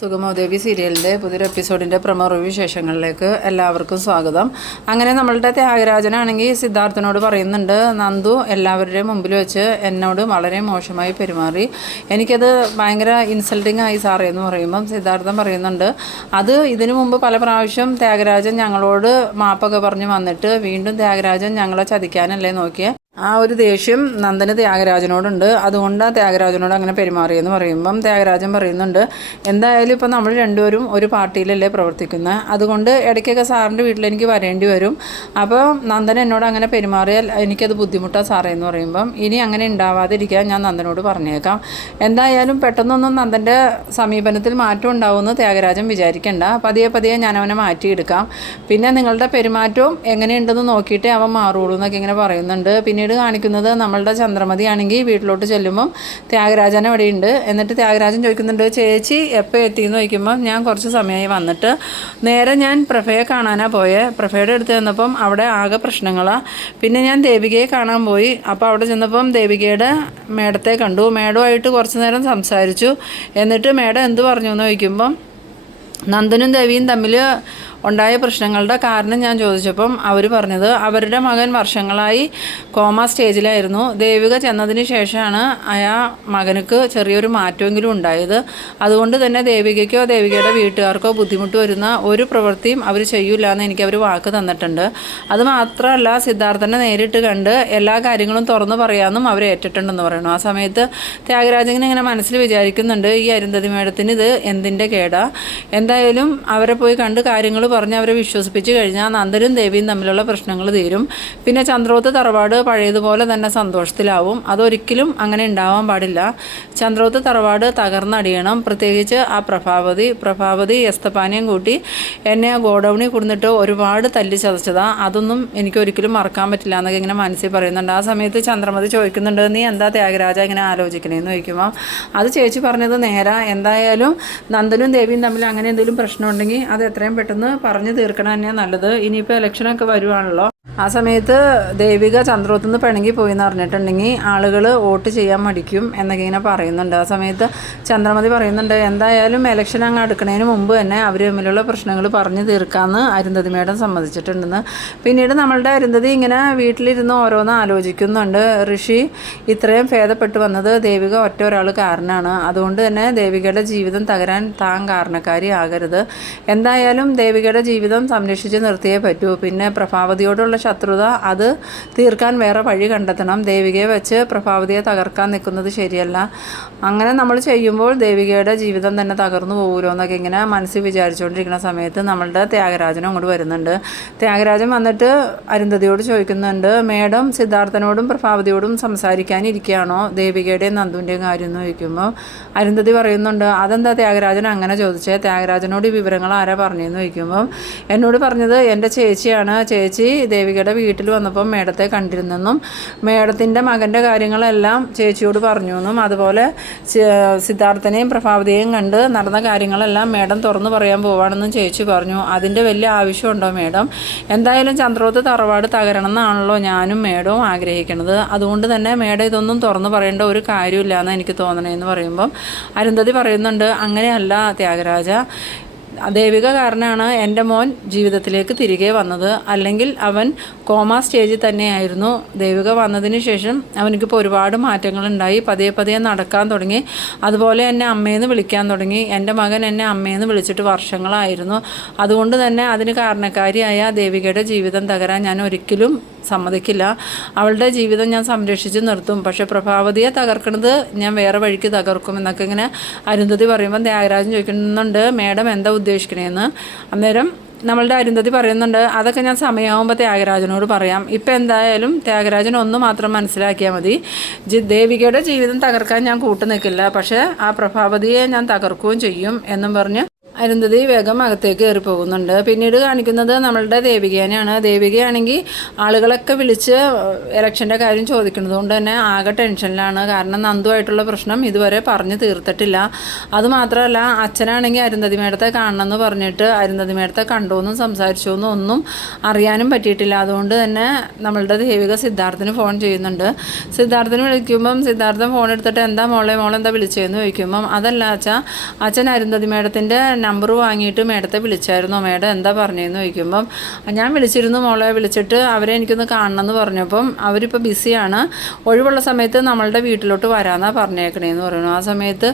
സുഗമോദേവി സീരിയലിൻ്റെ പുതിയൊരു എപ്പിസോഡിൻ്റെ promo review വിശേഷങ്ങളിലേക്ക് എല്ലാവർക്കും സ്വാഗതം. അങ്ങനെ നമ്മളുടെ ത്യാഗരാജനാണെങ്കിൽ സിദ്ധാർത്ഥനോട് പറയുന്നുണ്ട്, നന്ദു എല്ലാവരുടെയും മുമ്പിൽ വെച്ച് എന്നോട് വളരെ മോശമായി പെരുമാറി, എനിക്കത് ഭയങ്കര ഇൻസൾട്ടിങ് ആയി സാറേ എന്ന് പറയുമ്പം സിദ്ധാർത്ഥൻ പറയുന്നുണ്ട്, അത് ഇതിനു മുമ്പ് പല പ്രാവശ്യം ത്യാഗരാജൻ ഞങ്ങളോട് മാപ്പൊക്കെ പറഞ്ഞ് വന്നിട്ട് വീണ്ടും ത്യാഗരാജൻ ഞങ്ങളെ ചതിക്കാനല്ലേ നോക്കിയേ, ആ ഒരു ദേഷ്യം നന്ദന് ത്യാഗരാജനോടുണ്ട്, അതുകൊണ്ടാണ് ത്യാഗരാജനോട് അങ്ങനെ പെരുമാറിയെന്ന് പറയുമ്പം ത്യാഗരാജൻ പറയുന്നുണ്ട്, എന്തായാലും ഇപ്പം നമ്മൾ രണ്ടുപേരും ഒരു പാർട്ടിയിലല്ലേ പ്രവർത്തിക്കുന്നത്, അതുകൊണ്ട് ഇടയ്ക്കൊക്കെ സാറിൻ്റെ വീട്ടിലെനിക്ക് വരേണ്ടി വരും, അപ്പോൾ നന്ദൻ എന്നോട് അങ്ങനെ പെരുമാറിയാൽ എനിക്കത് ബുദ്ധിമുട്ടാണ് സാറേ എന്ന് പറയുമ്പം ഇനി അങ്ങനെ ഉണ്ടാവാതിരിക്കാൻ ഞാൻ നന്ദനോട് പറഞ്ഞേക്കാം, എന്തായാലും പെട്ടെന്നൊന്നും നന്ദൻ്റെ സമീപനത്തിൽ മാറ്റം ഉണ്ടാവുമെന്ന് ത്യാഗരാജൻ വിചാരിക്കേണ്ട, പതിയെ പതിയെ ഞാൻ അവനെ മാറ്റിയെടുക്കാം, പിന്നെ നിങ്ങളുടെ പെരുമാറ്റവും എങ്ങനെയുണ്ടെന്ന് നോക്കിയിട്ടേ അവൻ മാറുള്ളൂ എന്നൊക്കെ ഇങ്ങനെ പറയുന്നുണ്ട്. പിന്നീട് കാണിക്കുന്നത് നമ്മളുടെ ചന്ദ്രമതി ആണെങ്കിൽ വീട്ടിലോട്ട് ചെല്ലുമ്പം ത്യാഗരാജൻ അവിടെയുണ്ട്. എന്നിട്ട് ത്യാഗരാജൻ ചോദിക്കുന്നുണ്ട്, ചേച്ചി എപ്പോൾ എത്തിയെന്ന് ചോദിക്കുമ്പം ഞാൻ കുറച്ച് സമയമായി വന്നിട്ട്, നേരെ ഞാൻ പ്രഭയെ കാണാനാണ് പോയത്, പ്രഭയുടെ അടുത്ത് ചെന്നപ്പം അവിടെ ആകെ പ്രശ്നങ്ങളാണ്, പിന്നെ ഞാൻ ദേവികയെ കാണാൻ പോയി, അപ്പോൾ അവിടെ ചെന്നപ്പം ദേവികയുടെ മേഡത്തെ കണ്ടു, മേഡമായിട്ട് കുറച്ച് നേരം സംസാരിച്ചു, എന്നിട്ട് മേഡം എന്ത് പറഞ്ഞു എന്ന് ചോദിക്കുമ്പം നന്ദനും ദേവിയും തമ്മിൽ ഉണ്ടായ പ്രശ്നങ്ങളുടെ കാരണം ഞാൻ ചോദിച്ചപ്പം അവർ പറഞ്ഞത് അവരുടെ മകൻ വർഷങ്ങളായി കോമ സ്റ്റേജിലായിരുന്നു, ദേവിക ചെന്നതിന് ശേഷമാണ് ആ മകനക്ക് ചെറിയൊരു മാറ്റമെങ്കിലും ഉണ്ടായത്, അതുകൊണ്ട് തന്നെ ദേവികയ്ക്കോ ദേവികയുടെ വീട്ടുകാർക്കോ ബുദ്ധിമുട്ട് വരുന്ന ഒരു പ്രവൃത്തിയും അവർ ചെയ്യൂല എന്ന് എനിക്ക് അവർ വാക്ക് തന്നിട്ടുണ്ട്, അതുമാത്രമല്ല സിദ്ധാർത്ഥനെ നേരിട്ട് കണ്ട് എല്ലാ കാര്യങ്ങളും തുറന്നു പറയാമെന്നും അവർ ഏറ്റിട്ടുണ്ടെന്ന് പറയുന്നു. ആ സമയത്ത് ത്യാഗരാജൻ ഇങ്ങനെ മനസ്സിൽ വിചാരിക്കുന്നുണ്ട്, ഈ അരുന്ധതി മേഡത്തിന് ഇത് എന്തിൻ്റെ കേടാ, എന്തായാലും അവരെ പോയി കണ്ട് കാര്യങ്ങൾ പറഞ്ഞ് അവരെ വിശ്വസിപ്പിച്ച് കഴിഞ്ഞാൽ നന്ദനും ദേവിയും തമ്മിലുള്ള പ്രശ്നങ്ങൾ തീരും, പിന്നെ ചന്ദ്രോത്ത് തറവാട് പഴയതുപോലെ തന്നെ സന്തോഷത്തിലാവും, അതൊരിക്കലും അങ്ങനെ ഉണ്ടാവാൻ പാടില്ല, ചന്ദ്രോത്ത് തറവാട് തകർന്നടിയണം, പ്രത്യേകിച്ച് ആ പ്രഭാവതി എസ്തപ്പാനിയും കൂട്ടി എന്നെ ആ ഗോഡൗണിൽ കൊടുത്തിട്ട് ഒരുപാട് തല്ലി ചതച്ചതാ, അതൊന്നും എനിക്കൊരിക്കലും മറക്കാൻ പറ്റില്ല എന്നൊക്കെ ഇങ്ങനെ മനസ്സിൽ പറയുന്നുണ്ട്. ആ സമയത്ത് ചന്ദ്രമതി ചോദിക്കുന്നുണ്ട്, നീ എന്താ ത്യാഗരാജ ഇങ്ങനെ ആലോചിക്കണേന്ന് ചോദിക്കുമ്പോൾ അത് ചേച്ചി പറഞ്ഞത് നേരാ, എന്തായാലും നന്ദനും ദേവിയും തമ്മിൽ അങ്ങനെ എന്തെങ്കിലും പ്രശ്നമുണ്ടെങ്കിൽ അത് എത്രയും പെട്ടെന്ന് പറഞ്ഞു തീർക്കണം തന്നെയാണ് നല്ലത്, ഇനിയിപ്പോൾ ഇലക്ഷനൊക്കെ വരുവാണല്ലോ, ആ സമയത്ത് ദേവിക ചന്ദ്രോത്തുനിന്ന് പിണങ്ങി പോയി എന്ന് അറിഞ്ഞിട്ടുണ്ടെങ്കിൽ ആളുകൾ വോട്ട് ചെയ്യാൻ മടിക്കും എന്നൊക്കെ ഇങ്ങനെ പറയുന്നുണ്ട്. ആ സമയത്ത് ചന്ദ്രമതി പറയുന്നുണ്ട്, എന്തായാലും ഇലക്ഷൻ അങ്ങ് അടുക്കുന്നതിന് മുമ്പ് തന്നെ അവർ തമ്മിലുള്ള പ്രശ്നങ്ങൾ പറഞ്ഞു തീർക്കാമെന്ന് അരുന്ധതി മേഡം സമ്മതിച്ചിട്ടുണ്ടെന്ന്. പിന്നീട് നമ്മളുടെ അരുന്ധതി ഇങ്ങനെ വീട്ടിലിരുന്ന് ഓരോന്ന് ആലോചിക്കുന്നുണ്ട്, ഋഷി ഇത്രയും ഭേദപ്പെട്ട് വന്നത് ദേവിക ഒറ്റ ഒരാൾ കാരണമാണ്, അതുകൊണ്ട് തന്നെ ദേവികയുടെ ജീവിതം തകരാൻ താൻ കാരണക്കാരി ആകരുത്, എന്തായാലും ദേവികയുടെ ജീവിതം സംരക്ഷിച്ച് നിർത്തിയേ പറ്റൂ, പിന്നെ പ്രഭാവതിയോടുള്ള ശത്രുത അത് തീർക്കാൻ വേറെ വഴി കണ്ടെത്തണം, ദേവികയെ വെച്ച് പ്രഭാവതിയെ തകർക്കാൻ നിൽക്കുന്നത് ശരിയല്ല, അങ്ങനെ നമ്മൾ ചെയ്യുമ്പോൾ ദേവികയുടെ ജീവിതം തന്നെ തകർന്നു പോകുമല്ലോ എന്നൊക്കെ ഇങ്ങനെ മനസ്സിൽ വിചാരിച്ചുകൊണ്ടിരിക്കുന്ന സമയത്ത് നമ്മളുടെ ത്യാഗരാജനും അങ്ങോട്ട് വരുന്നുണ്ട്. ത്യാഗരാജൻ വന്നിട്ട് അരുന്ധതിയോട് ചോദിക്കുന്നുണ്ട്, മേഡം സിദ്ധാർത്ഥനോടും പ്രഭാവതിയോടും സംസാരിക്കാനിരിക്കുകയാണോ ദേവികയുടെയും നന്ദുവിൻ്റെയും കാര്യം എന്ന് ചോദിക്കുമ്പോൾ അരുന്ധതി പറയുന്നുണ്ട്, അതെന്താ ത്യാഗരാജൻ അങ്ങനെ ചോദിച്ചേ, ത്യാഗരാജനോട് ഈ വിവരങ്ങൾ ആരാ പറഞ്ഞതെന്ന് ചോദിക്കുമ്പം എന്നോട് പറഞ്ഞത് എൻ്റെ ചേച്ചിയാണ്, ചേച്ചി ദേവികയുടെ വീട്ടിൽ വന്നപ്പം മേഡത്തെ കണ്ടിരുന്നെന്നും മേഡത്തിൻ്റെ മകൻ്റെ കാര്യങ്ങളെല്ലാം ചേച്ചിയോട് പറഞ്ഞു എന്നും അതുപോലെ സിദ്ധാർത്ഥനെയും പ്രഭാവതിയെയും കണ്ട് നടന്ന കാര്യങ്ങളെല്ലാം മേഡം തുറന്നു പറയാൻ പോവാണെന്നും ചേച്ചി പറഞ്ഞു, അതിൻ്റെ വലിയ ആവശ്യമുണ്ടോ മേഡം, എന്തായാലും ചന്ദ്രോത്ത് തറവാട് തകരണം എന്നാണല്ലോ ഞാനും മേഡവും ആഗ്രഹിക്കുന്നത്, അതുകൊണ്ട് തന്നെ മേഡം ഇതൊന്നും തുറന്നു പറയേണ്ട ഒരു കാര്യമില്ല എന്ന് എനിക്ക് തോന്നണേന്ന് പറയുമ്പം അരുന്ധതി പറയുന്നുണ്ട്, അങ്ങനെയല്ല ത്യാഗരാജ, ദേവിക കാരണമാണ് എൻ്റെ മോൻ ജീവിതത്തിലേക്ക് തിരികെ വന്നത്, അല്ലെങ്കിൽ അവൻ കോമ സ്റ്റേജിൽ തന്നെയായിരുന്നു, ദേവിക വന്നതിന് ശേഷം അവനിക്കിപ്പോൾ ഒരുപാട് മാറ്റങ്ങളുണ്ടായി, പതിയെ പതിയെ നടക്കാൻ തുടങ്ങി, അതുപോലെ എന്നെ അമ്മയെന്ന് വിളിക്കാൻ തുടങ്ങി, എൻ്റെ മകൻ എന്നെ അമ്മയെന്ന് വിളിച്ചിട്ട് വർഷങ്ങളായിരുന്നു, അതുകൊണ്ട് തന്നെ അതിന് കാരണക്കാരിയായ ദേവികയുടെ ജീവിതം തകരാൻ ഞാൻ ഒരിക്കലും സമ്മതിക്കില്ല, അവളുടെ ജീവിതം ഞാൻ സംരക്ഷിച്ച് നിർത്തും, പക്ഷേ പ്രഭാവതിയെ തകർക്കുന്നത് ഞാൻ വേറെ വഴിക്ക് തകർക്കും എന്നൊക്കെ ഇങ്ങനെ അരുന്ധതി പറയുമ്പോൾ ത്യാഗരാജൻ ചോദിക്കുന്നുണ്ട്, മേഡം എന്താ ഉദ്ദേശിക്കണേന്ന്. അന്നേരം നമ്മളുടെ അരുന്ധതി പറയുന്നുണ്ട്, അതൊക്കെ ഞാൻ സമയമാകുമ്പോൾ ത്യാഗരാജനോട് പറയാം, ഇപ്പം എന്തായാലും ത്യാഗരാജൻ ഒന്ന് മാത്രം മനസ്സിലാക്കിയാൽ മതി, ദേവികയുടെ ജീവിതം തകർക്കാൻ ഞാൻ കൂട്ടു നിൽക്കില്ല, പക്ഷേ ആ പ്രഭാവതിയെ ഞാൻ തകർക്കുകയും ചെയ്യും എന്നും പറഞ്ഞ് അരുന്ധതി വേഗം അകത്തേക്ക് കയറി പോകുന്നുണ്ട്. പിന്നീട് കാണിക്കുന്നത് നമ്മളുടെ ദേവികേനെയാണ്. ദേവികയാണെങ്കിൽ ആളുകളൊക്കെ വിളിച്ച് ഇലക്ഷൻ്റെ കാര്യം ചോദിക്കുന്നത് കൊണ്ട് തന്നെ ആകെ ടെൻഷനിലാണ്. കാരണം നന്ദുവായിട്ടുള്ള പ്രശ്നം ഇതുവരെ പറഞ്ഞു തീർത്തിട്ടില്ല. അതുമാത്രമല്ല അച്ഛനാണെങ്കിൽ അരുന്ധതി മേഡത്തെ കാണണമെന്ന് പറഞ്ഞിട്ട് അരുന്ധതി മേഡത്തെ കണ്ടോന്നും സംസാരിച്ചോന്നും ഒന്നും അറിയാനും പറ്റിയിട്ടില്ല. അതുകൊണ്ട് തന്നെ നമ്മളുടെ ദേവിക സിദ്ധാർത്ഥന് ഫോൺ ചെയ്യുന്നുണ്ട്. സിദ്ധാർത്ഥന് വിളിക്കുമ്പം സിദ്ധാർത്ഥൻ ഫോൺ എടുത്തിട്ട് എന്താ മോളെന്താ വിളിച്ചതെന്ന് ചോദിക്കുമ്പം അതല്ല അച്ഛൻ അരുന്ധതി മേഡത്തിൻ്റെ നമ്പർ വാങ്ങിയിട്ട് മേഡത്തെ വിളിച്ചായിരുന്നു, മേഡം എന്താ പറഞ്ഞതെന്ന് ചോദിക്കുമ്പം ഞാൻ വിളിച്ചിരുന്നു മോളെ, വിളിച്ചിട്ട് അവരെ എനിക്കൊന്ന് കാണണമെന്ന് പറഞ്ഞപ്പം അവരിപ്പോൾ ബിസിയാണ്, ഒഴിവുള്ള സമയത്ത് നമ്മളുടെ വീട്ടിലോട്ട് വരാമെന്നാണ് പറഞ്ഞേക്കണേന്ന് പറയുന്നു. ആ സമയത്ത്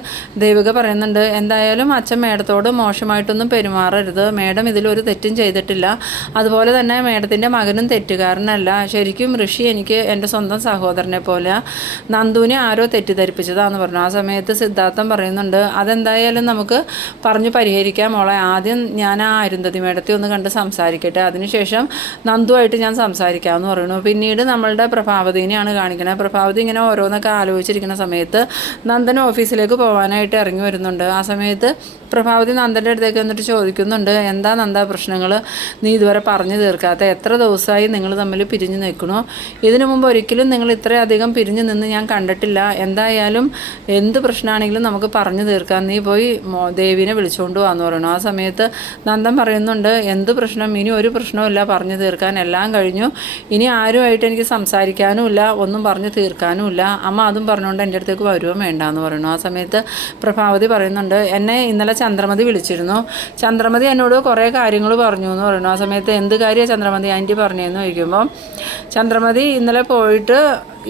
ദേവിക പറയുന്നുണ്ട് എന്തായാലും അച്ഛൻ മേഡത്തോട് മോശമായിട്ടൊന്നും പെരുമാറരുത്, മേഡം ഇതിലൊരു തെറ്റും ചെയ്തിട്ടില്ല, അതുപോലെ തന്നെ മേഡത്തിൻ്റെ മകനും തെറ്റുകാരനല്ല, ശരിക്കും ഋഷി എനിക്ക് എൻ്റെ സ്വന്തം സഹോദരനെ പോലെ, നന്ദുവിനെ ആരോ തെറ്റിദ്ധരിപ്പിച്ചതാണെന്ന് പറഞ്ഞു. ആ സമയത്ത് സിദ്ധാർത്ഥൻ പറയുന്നുണ്ട് അതെന്തായാലും നമുക്ക് പറഞ്ഞു പരിഹരിക്കാം മോളെ, ആദ്യം ഞാൻ ആ അരുന്ധതി മേഡത്തെ ഒന്ന് കണ്ട് സംസാരിക്കട്ടെ, അതിനുശേഷം നന്ദുവായിട്ട് ഞാൻ സംസാരിക്കാമെന്ന് പറയുന്നു. പിന്നീട് നമ്മളുടെ പ്രഭാവതിനെയാണ് കാണിക്കുന്നത്. പ്രഭാവതി ഇങ്ങനെ ഓരോന്നൊക്കെ ആലോചിച്ചിരിക്കുന്ന സമയത്ത് നന്ദൻ ഓഫീസിലേക്ക് പോകാനായിട്ട് ഇറങ്ങി വരുന്നുണ്ട്. ആ സമയത്ത് പ്രഭാവതി നന്ദൻ്റെ അടുത്തേക്ക് വന്നിട്ട് ചോദിക്കുന്നുണ്ട് എന്താ നന്ദ പ്രശ്നങ്ങൾ, നീ ഇതുവരെ പറഞ്ഞു തീർക്കാത്ത, എത്ര ദിവസമായി നിങ്ങൾ തമ്മിൽ പിരിഞ്ഞു നിൽക്കണോ, ഇതിനു മുമ്പ് ഒരിക്കലും നിങ്ങൾ ഇത്രയധികം പിരിഞ്ഞു നിന്ന് ഞാൻ കണ്ടിട്ടില്ല, എന്തായാലും എന്ത് പ്രശ്നമാണെങ്കിലും നമുക്ക് പറഞ്ഞു തീർക്കാം, നീ പോയി ദേവിനെ വിളിച്ചുകൊണ്ട് പോകാമെന്ന് പറയണു. ആ സമയത്ത് നന്ദൻ പറയുന്നുണ്ട് എന്ത് പ്രശ്നം, ഇനി ഒരു പ്രശ്നവുമില്ല പറഞ്ഞു തീർക്കാൻ, എല്ലാം കഴിഞ്ഞു, ഇനി ആരുമായിട്ട് എനിക്ക് സംസാരിക്കാനുമില്ല, ഒന്നും പറഞ്ഞു തീർക്കാനുമില്ല, അമ്മ അതും പറഞ്ഞുകൊണ്ട് എൻ്റെ അടുത്തേക്ക് വരുമോ വേണ്ടാന്ന് പറയുന്നു. ആ സമയത്ത് പ്രഭാവതി പറയുന്നുണ്ട് എന്നെ ഇന്നലെ ചന്ദ്രമതി വിളിച്ചിരുന്നു, ചന്ദ്രമതി എന്നോട് കുറേ കാര്യങ്ങൾ പറഞ്ഞു എന്ന് പറയുന്നു. ആ സമയത്ത് എന്ത് കാര്യമാണ് ചന്ദ്രമതി ആൻറ്റി പറഞ്ഞതെന്ന് ചോദിക്കുമ്പോൾ ചന്ദ്രമതി ഇന്നലെ പോയിട്ട്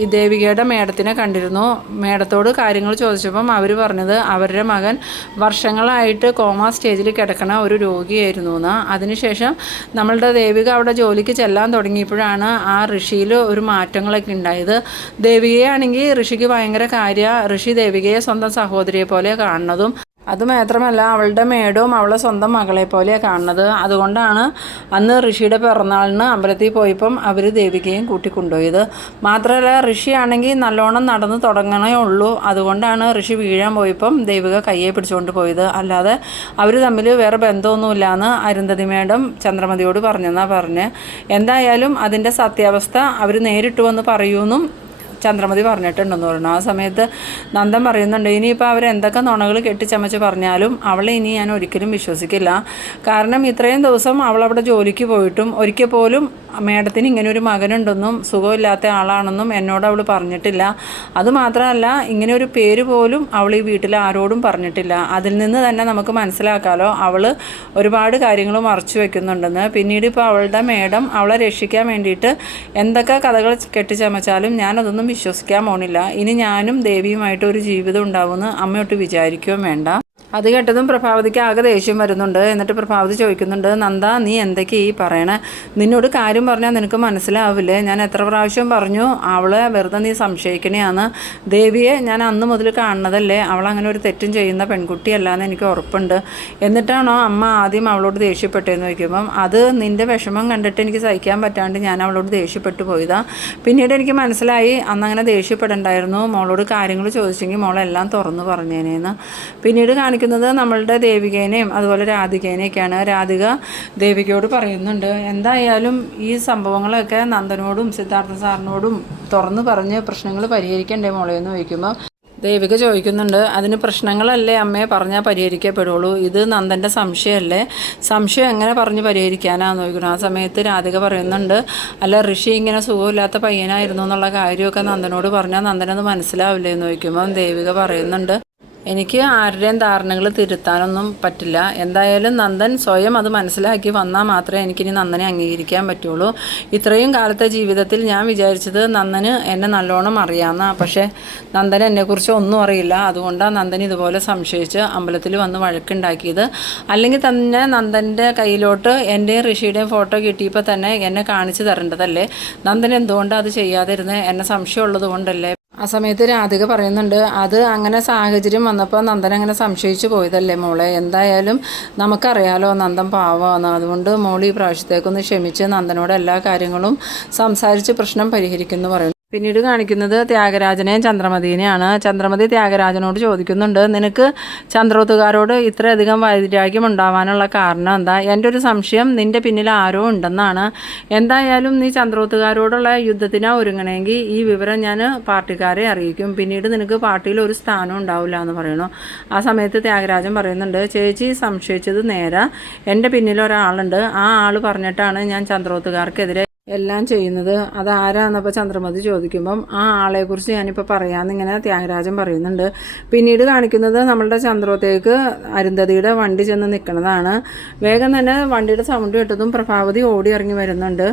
ഈ ദേവികയുടെ മേഡത്തിനെ കണ്ടിരുന്നു, മേഡത്തോട് കാര്യങ്ങൾ ചോദിച്ചപ്പം അവർ പറഞ്ഞത് അവരുടെ മകൻ വർഷങ്ങളായിട്ട് കോമ സ്റ്റേജിൽ കിടക്കണ ഒരു രോഗിയായിരുന്നു എന്ന്. അതിനുശേഷം നമ്മളുടെ ദേവിക അവിടെ ജോലിക്ക് ചെല്ലാൻ തുടങ്ങിയപ്പോഴാണ് ആ ഋഷിയിൽ ഒരു മാറ്റങ്ങളൊക്കെ ഉണ്ടായത്. ദേവികയാണെങ്കിൽ ഋഷിക്ക് ഭയങ്കര ഋഷി ദേവികയെ സ്വന്തം സഹോദരിയെ പോലെ കാണുന്നതും അതുമാത്രമല്ല അവളുടെ മേഡവും അവളെ സ്വന്തം മകളെ പോലെയാണ് കാണുന്നത്. അതുകൊണ്ടാണ് അന്ന് ഋഷിയുടെ പിറന്നാളിന് അമ്പലത്തിൽ പോയപ്പം അവർ ദേവികയും കൂട്ടിക്കൊണ്ടുപോയത്. മാത്രമല്ല ഋഷിയാണെങ്കിൽ നല്ലോണം നടന്ന് തുടങ്ങണേ ഉള്ളൂ, അതുകൊണ്ടാണ് ഋഷി വീഴാൻ പോയപ്പം ദേവിക കയ്യെ പിടിച്ചുകൊണ്ട് പോയത്, അല്ലാതെ അവർ തമ്മിൽ വേറെ ബന്ധമൊന്നുമില്ലയെന്ന് അരുന്ധതി മേഡം ചന്ദ്രമതിയോട് പറഞ്ഞെന്നാണ് പറഞ്ഞ്. എന്തായാലും അതിൻ്റെ സത്യാവസ്ഥ അവർ നേരിട്ട് വന്ന് പറയൂന്നും ചന്ദ്രമതി പറഞ്ഞിട്ടുണ്ടെന്ന് പറഞ്ഞു. ആ സമയത്ത് നന്ദൻ പറയുന്നുണ്ട് ഇനിയിപ്പോൾ അവരെന്തൊക്കെ നുണകൾ കെട്ടിച്ചമച്ച് പറഞ്ഞാലും അവളെ ഇനി ഞാൻ ഒരിക്കലും വിശ്വസിക്കില്ല, കാരണം ഇത്രയും ദിവസം അവളവിടെ ജോലിക്ക് പോയിട്ടും ഒരിക്കൽ പോലും മേഡത്തിന് ഇങ്ങനെ ഒരു മകനുണ്ടെന്നും സുഖമില്ലാത്ത ആളാണെന്നും എന്നോട് അവൾ പറഞ്ഞിട്ടില്ല. അതുമാത്രമല്ല ഇങ്ങനെ ഒരു പേര് പോലും അവൾ ഈ വീട്ടിൽ ആരോടും പറഞ്ഞിട്ടില്ല. അതിൽ നിന്ന് തന്നെ നമുക്ക് മനസ്സിലാക്കാമല്ലോ അവൾ ഒരുപാട് കാര്യങ്ങൾ മറച്ചു വെക്കുന്നുണ്ടെന്ന്. പിന്നീട് ഇപ്പോൾ അവളുടെ മേഡം അവളെ രക്ഷിക്കാൻ വേണ്ടിയിട്ട് എന്തൊക്കെ കഥകൾ കെട്ടിച്ചമച്ചാലും ഞാനതൊന്നും വിശ്വസിക്കാൻ പോണില്ല. ഇനി ഞാനും ദേവിയുമായിട്ട് ഒരു ജീവിതം ഉണ്ടാവുമെന്ന് അമ്മയോട്ട് വിചാരിക്കുകയും വേണ്ട. അത് കേട്ടതും പ്രഭാവതിക്ക് ആകെ ദേഷ്യം വരുന്നുണ്ട്. എന്നിട്ട് പ്രഭാവതി ചോദിക്കുന്നുണ്ട് നന്ദ നീ എന്തൊക്കെ ഈ പറയണേ, നിന്നോട് കാര്യം പറഞ്ഞാൽ നിനക്ക് മനസ്സിലാവില്ലേ, ഞാൻ എത്ര പ്രാവശ്യം പറഞ്ഞു അവളെ വെറുതെ നീ സംശയിക്കണേയാണ്, ദേവിയെ ഞാൻ അന്ന് മുതൽ കാണുന്നതല്ലേ, അവളങ്ങനെ ഒരു തെറ്റും ചെയ്യുന്ന പെൺകുട്ടിയല്ലാന്ന് എനിക്ക് ഉറപ്പുണ്ട്, എന്നിട്ടാണോ അമ്മ ആദ്യം അവളോട് ദേഷ്യപ്പെട്ടതെന്ന് ചോദിക്കുമ്പം അത് നിൻ്റെ വിഷമം കണ്ടിട്ട് എനിക്ക് സഹിക്കാൻ പറ്റാണ്ട് ഞാൻ അവളോട് ദേഷ്യപ്പെട്ടു പോയതാ, പിന്നീട് എനിക്ക് മനസ്സിലായി അന്നങ്ങനെ ദേഷ്യപ്പെടണ്ടായിരുന്നു, മോളോട് കാര്യങ്ങൾ ചോദിച്ചെങ്കിൽ മോളെല്ലാം തുറന്നു പറഞ്ഞേനേന്ന്. പിന്നീട് കാണിക്കുന്നത് നമ്മളുടെ ദേവികേനെയും അതുപോലെ രാധികേനെയൊക്കെയാണ്. രാധിക ദേവികയോട് പറയുന്നുണ്ട് എന്തായാലും ഈ സംഭവങ്ങളൊക്കെ നന്ദനോടും സിദ്ധാർത്ഥ സാറിനോടും തുറന്നു പറഞ്ഞ് പ്രശ്നങ്ങൾ പരിഹരിക്കണ്ടേ മോളെന്ന് ചോദിക്കുമ്പോൾ ദേവിക ചോദിക്കുന്നുണ്ട് അതിന് പ്രശ്നങ്ങളല്ലേ അമ്മയെ പറഞ്ഞാൽ പരിഹരിക്കപ്പെടുള്ളൂ, ഇത് നന്ദൻ്റെ സംശയമല്ലേ, സംശയം എങ്ങനെ പറഞ്ഞ് പരിഹരിക്കാനാന്ന് ചോദിക്കണം. ആ സമയത്ത് രാധിക പറയുന്നുണ്ട് അല്ല ഋഷി ഇങ്ങനെ സുഖമില്ലാത്ത പയ്യനായിരുന്നു എന്നുള്ള കാര്യമൊക്കെ നന്ദനോട് പറഞ്ഞാൽ നന്ദനത് മനസ്സിലാവില്ലേ എന്ന് ചോദിക്കുമ്പോൾ ദേവിക പറയുന്നുണ്ട് എനിക്ക് ആരുടെയും ധാരണകൾ തിരുത്താനൊന്നും പറ്റില്ല, എന്തായാലും നന്ദൻ സ്വയം അത് മനസ്സിലാക്കി വന്നാൽ മാത്രമേ എനിക്കിനി നന്ദനെ അംഗീകരിക്കാൻ പറ്റുള്ളൂ. ഇത്രയും കാലത്തെ ജീവിതത്തിൽ ഞാൻ വിചാരിച്ചത് നന്ദന് എന്നെ നല്ലോണം അറിയാമെന്ന, പക്ഷേ നന്ദൻ എന്നെക്കുറിച്ച് ഒന്നും അറിയില്ല, അതുകൊണ്ടാണ് നന്ദൻ ഇതുപോലെ സംശയിച്ച് അമ്പലത്തിൽ വന്ന് വഴക്കുണ്ടാക്കിയത്. അല്ലെങ്കിൽ തന്നെ നന്ദൻ്റെ കയ്യിലോട്ട് എൻ്റെയും ഋഷിയുടെയും ഫോട്ടോ കിട്ടിയപ്പോൾ തന്നെ എന്നെ കാണിച്ചു തരേണ്ടതല്ലേ, നന്ദൻ എന്തുകൊണ്ടാണ് അത് ചെയ്യാതിരുന്നത്, എന്നെ സംശയമുള്ളത് കൊണ്ടല്ലേ. ആ സമയത്ത് രാധിക പറയുന്നുണ്ട് അത് അങ്ങനെ സാഹചര്യം വന്നപ്പോൾ നന്ദൻ അങ്ങനെ സംശയിച്ചു പോയതല്ലേ മോളെ, എന്തായാലും നമുക്കറിയാലോ നന്ദൻ പാവമാണ്, അതുകൊണ്ട് മോൾ ഈ പ്രാവശ്യത്തേക്കൊന്ന് ക്ഷമിച്ച് നന്ദനോട് എല്ലാ കാര്യങ്ങളും സംസാരിച്ച് പ്രശ്നം പരിഹരിക്കുമെന്ന് പറയുന്നു. പിന്നീട് കാണിക്കുന്നത് ത്യാഗരാജനെയും ചന്ദ്രമതിനെയാണ്. ചന്ദ്രമതി ത്യാഗരാജനോട് ചോദിക്കുന്നുണ്ട്, നിനക്ക് ചന്ദ്രോത്തുകാരോട് ഇത്രയധികം വൈരാഗ്യം ഉണ്ടാവാനുള്ള കാരണം എന്താ? എൻ്റെ ഒരു സംശയം നിൻ്റെ പിന്നിൽ ആരോ ഉണ്ടെന്നാണ്. എന്തായാലും നീ ചന്ദ്രോത്തുകാരോടുള്ള യുദ്ധത്തിനാ ഒരുങ്ങണമെങ്കിൽ ഈ വിവരം ഞാൻ പാർട്ടിക്കാരെ അറിയിക്കും. പിന്നീട് നിനക്ക് പാർട്ടിയിൽ ഒരു സ്ഥാനം ഉണ്ടാവില്ല എന്ന് പറയണു. ആ സമയത്ത് ത്യാഗരാജൻ പറയുന്നുണ്ട്, ചേച്ചി സംശയിച്ചത് നേരെ, എൻ്റെ പിന്നിൽ ഒരാളുണ്ട്. ആ ആൾ പറഞ്ഞിട്ടാണ് ഞാൻ ചന്ദ്രോത്തുകാർക്കെതിരെ എല്ലാം ചെയ്യുന്നത്. അതാരാന്നപ്പോൾ ചന്ദ്രമതി ചോദിക്കുമ്പം ആ ആളെക്കുറിച്ച് ഞാനിപ്പോൾ പറയാമെന്നിങ്ങനെ ത്യാഗരാജൻ പറയുന്നുണ്ട്. പിന്നീട് കാണിക്കുന്നത് നമ്മളുടെ ചന്ദ്രോത്തേക്ക് അരുന്ധതിയുടെ വണ്ടി ചെന്ന് നിൽക്കുന്നതാണ്. വേഗം തന്നെ വണ്ടിയുടെ സൗണ്ട് കേട്ടതും പ്രഭാവതി ഓടി ഇറങ്ങി വരുന്നുണ്ട്.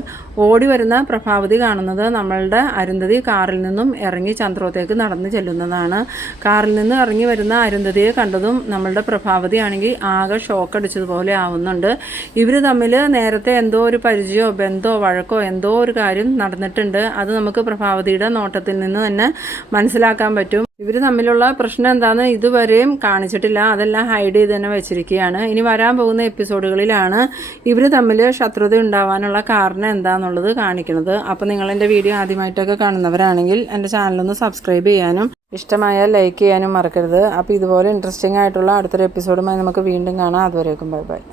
ഓടി വരുന്ന പ്രഭാവതി കാണുന്നത് നമ്മളുടെ അരുന്ധതി കാറിൽ നിന്നും ഇറങ്ങി ചന്ദ്രോത്തേക്ക് നടന്ന് ചെല്ലുന്നതാണ്. കാറിൽ നിന്ന് ഇറങ്ങി വരുന്ന അരുന്ധതിയെ കണ്ടതും നമ്മളുടെ പ്രഭാവതി ആണെങ്കിൽ ആകെ ഷോക്ക് അടിച്ചതുപോലെ ആവുന്നുണ്ട്. ഇവർ തമ്മിൽ നേരത്തെ എന്തോ ഒരു പരിചയമോ ബന്ധമോ വഴക്കോ എന്തോ ഒരു കാര്യം നടന്നിട്ടുണ്ട്. അത് നമുക്ക് പ്രഭാവതിയുടെ നോട്ടത്തിൽ നിന്ന് തന്നെ മനസ്സിലാക്കാൻ പറ്റും. ഇവർ തമ്മിലുള്ള പ്രശ്നം എന്താണെന്ന് ഇതുവരെയും കാണിച്ചിട്ടില്ല. അതെല്ലാം ഹൈഡ് ചെയ്ത് തന്നെ വെച്ചിരിക്കുകയാണ്. ഇനി വരാൻ പോകുന്ന എപ്പിസോഡുകളിലാണ് ഇവർ തമ്മിൽ ശത്രുത ഉണ്ടാവാനുള്ള കാരണം എന്താണെന്നുള്ളത് കാണിക്കുന്നത്. അപ്പോൾ നിങ്ങൾ എൻ്റെ വീഡിയോ ആദ്യമായിട്ടൊക്കെ കാണുന്നവരാണെങ്കിൽ എൻ്റെ ചാനലൊന്ന് സബ്സ്ക്രൈബ് ചെയ്യാനും ഇഷ്ടമായാൽ ലൈക്ക് ചെയ്യാനും മറക്കരുത്. അപ്പോൾ ഇതുപോലെ ഇൻട്രസ്റ്റിംഗ് ആയിട്ടുള്ള അടുത്തൊരു എപ്പിസോഡുമായി നമുക്ക് വീണ്ടും കാണാം. അതുവരേക്കും ബൈ ബൈ.